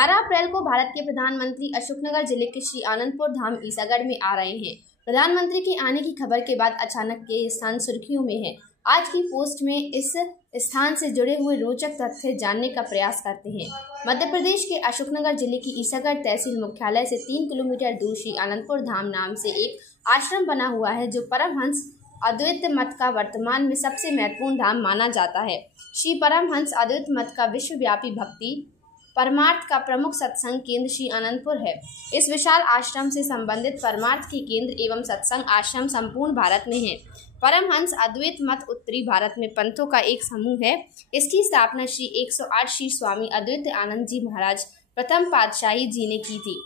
11 अप्रैल को भारत के प्रधानमंत्री अशोकनगर जिले के श्री आनंदपुर धाम ईसागढ़ में आ रहे हैं। प्रधानमंत्री के आने की खबर के बाद अचानक ये स्थान सुर्खियों में है। आज की पोस्ट में इस स्थान से जुड़े हुए रोचक तथ्य जानने का प्रयास करते हैं। मध्य प्रदेश के अशोकनगर जिले की ईसागढ़ तहसील मुख्यालय से 3 किलोमीटर दूर श्री आनंदपुर धाम नाम से एक आश्रम बना हुआ है, जो परमहंस अद्वैत मत का वर्तमान में सबसे महत्वपूर्ण धाम माना जाता है। श्री परमहंस अद्वैत मत का विश्वव्यापी भक्ति परमार्थ का प्रमुख सत्संग केंद्र श्री आनंदपुर है। इस विशाल आश्रम से संबंधित परमार्थ के केंद्र एवं सत्संग आश्रम संपूर्ण भारत में है। परमहंस अद्वैत मत उत्तरी भारत में पंथों का एक समूह है। इसकी स्थापना श्री 108 श्री स्वामी अद्वैत आनंद जी महाराज प्रथम पातशाही जी ने की थी।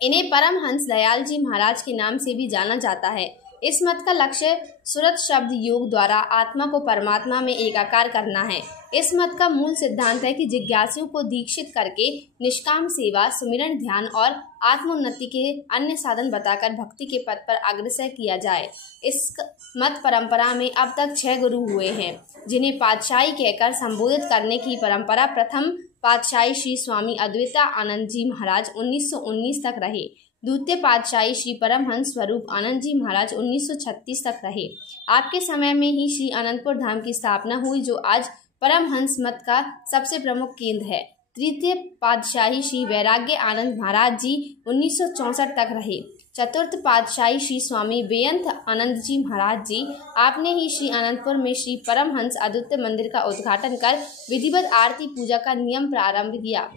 इन्हें परमहंस दयाल जी महाराज के नाम से भी जाना जाता है। इस मत का लक्ष्य सुरत शब्द योग द्वारा आत्मा को परमात्मा में एकाकार करना है। इस मत का मूल सिद्धांत है कि जिज्ञासुओं को दीक्षित करके निष्काम सेवा, सुमिरन, ध्यान और आत्मोन्नति के अन्य साधन बताकर भक्ति के पथ पर अग्रसर किया जाए। इस मत परंपरा में अब तक 6 गुरु हुए हैं, जिन्हें पातशाही कहकर संबोधित करने की परंपरा प्रथम पातशाही श्री स्वामी अद्वैत आनंद जी महाराज 1919 तक रहे। द्वितीय पातशाही श्री परमहंस स्वरूप आनंद जी महाराज 1936 तक रहे। आपके समय में ही श्री आनंदपुर धाम की स्थापना हुई, जो आज परमहंस मत का सबसे प्रमुख केंद्र है। तृतीय पातशाही श्री वैराग्य आनंद महाराज जी 1964 तक रहे। चतुर्थ पातशाही श्री स्वामी बेअंत आनंद जी महाराज जी, आपने ही श्री आनंदपुर में श्री परमहंस अद्वैत मंदिर का उद्घाटन कर विधिवत आरती पूजा का नियम प्रारंभ किया।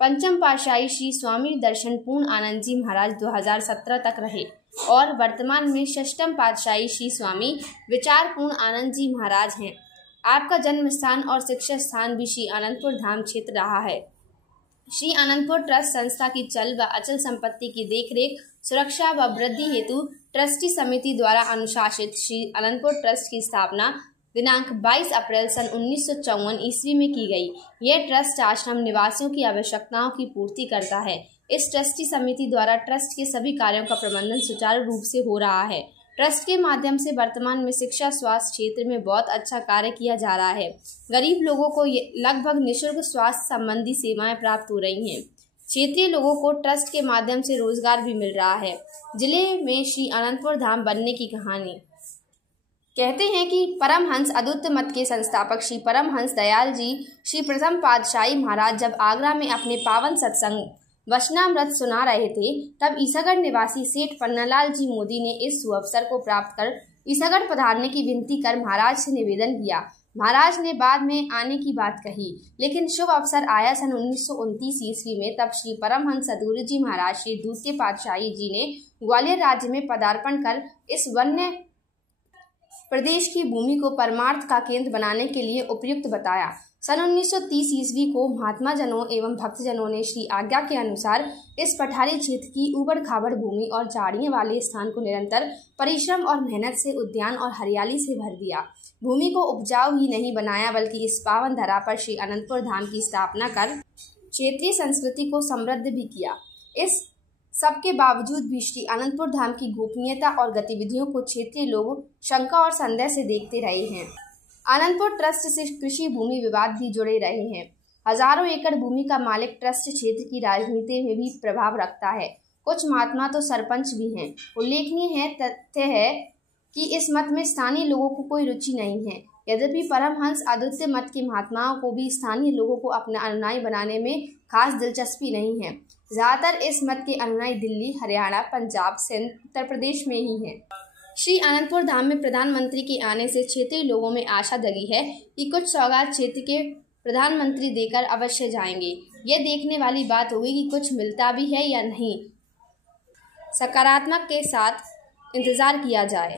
पंचम पातशाही श्री स्वामी दर्शन पूर्ण आनंद जी महाराज 2017 तक रहे और वर्तमान में षष्ठम पातशाही श्री स्वामी विचार पूर्ण आनंद जी महाराज हैं। आपका जन्म स्थान और शिक्षा स्थान भी श्री आनंदपुर धाम क्षेत्र रहा है। श्री आनंदपुर ट्रस्ट संस्था की चल व अचल संपत्ति की देखरेख, सुरक्षा व वृद्धि हेतु ट्रस्टी समिति द्वारा अनुशासित श्री आनंदपुर ट्रस्ट की स्थापना दिनांक 22 अप्रैल सन 1954 ईस्वी में की गई। यह ट्रस्ट आश्रम निवासियों की आवश्यकताओं की पूर्ति करता है। इस ट्रस्टी समिति द्वारा ट्रस्ट के सभी कार्यों का प्रबंधन सुचारू रूप से हो रहा है। ट्रस्ट के माध्यम से वर्तमान में शिक्षा, स्वास्थ्य क्षेत्र में बहुत अच्छा कार्य किया जा रहा है। गरीब लोगों को लगभग निःशुल्क स्वास्थ्य संबंधी सेवाएं प्राप्त हो रही हैं। क्षेत्रीय लोगों को ट्रस्ट के माध्यम से रोजगार भी मिल रहा है। जिले में श्री आनंदपुर धाम बनने की कहानी कहते हैं कि परमहंस अद्वैत मत के संस्थापक श्री परमहंस दयाल जी श्री प्रथम पातशाही महाराज जब आगरा में अपने पावन सत्संग वचनामृत सुना रहे थे, तब ईसागढ़ निवासी सेठ पन्नालाल जी मोदी ने इस सुअवसर को प्राप्त कर ईसागढ़ पधारने की विनती कर महाराज से निवेदन किया। महाराज ने बाद में आने की बात कही, लेकिन शुभ अवसर आया सन 1929 ईस्वी में। तब श्री परमहंस अद्वैत जी महाराज श्री द्वितीय पातशाही जी ने ग्वालियर राज्य में पदार्पण कर इस वन्य प्रदेश की भूमि को परमार्थ का केंद्र बनाने के लिए उपयुक्त बताया। सन 1930 ईस्वी को महात्मा जनों एवं भक्तजनों ने श्री आज्ञा के अनुसार इस पठारी क्षेत्र की उबड़ खाबड़ भूमि और झाड़ियों वाले स्थान को निरंतर परिश्रम और मेहनत से उद्यान और हरियाली से भर दिया। भूमि को उपजाऊ ही नहीं बनाया, बल्कि इस पावन धरा पर श्री आनंदपुर धाम की स्थापना कर क्षेत्रीय संस्कृति को समृद्ध भी किया। इस सबके बावजूद भी श्री आनंदपुर धाम की गोपनीयता और गतिविधियों को क्षेत्रीय लोग शंका और संदेह से देखते रहे हैं। आनंदपुर ट्रस्ट से कृषि भूमि विवाद भी जुड़े रहे हैं। हजारों एकड़ भूमि का मालिक ट्रस्ट क्षेत्र की राजनीति में भी प्रभाव रखता है। कुछ महात्मा तो सरपंच भी हैं। उल्लेखनीय है तथ्य है कि इस मत में स्थानीय लोगों को कोई रुचि नहीं है। यद्यपि परमहंस अद्वैत मत के महात्माओं को भी स्थानीय लोगों को अपना अनुयायी बनाने में खास दिलचस्पी नहीं है। ज्यादातर इस मत के अनुयायी दिल्ली, हरियाणा, पंजाब, सिंध, उत्तर प्रदेश में ही हैं। श्री आनंदपुर धाम में प्रधानमंत्री के आने से क्षेत्रीय लोगों में आशा जगी है कि कुछ सौगात क्षेत्र के प्रधानमंत्री देकर अवश्य जाएंगे। यह देखने वाली बात होगी कि कुछ मिलता भी है या नहीं। सकारात्मक के साथ इंतजार किया जाए।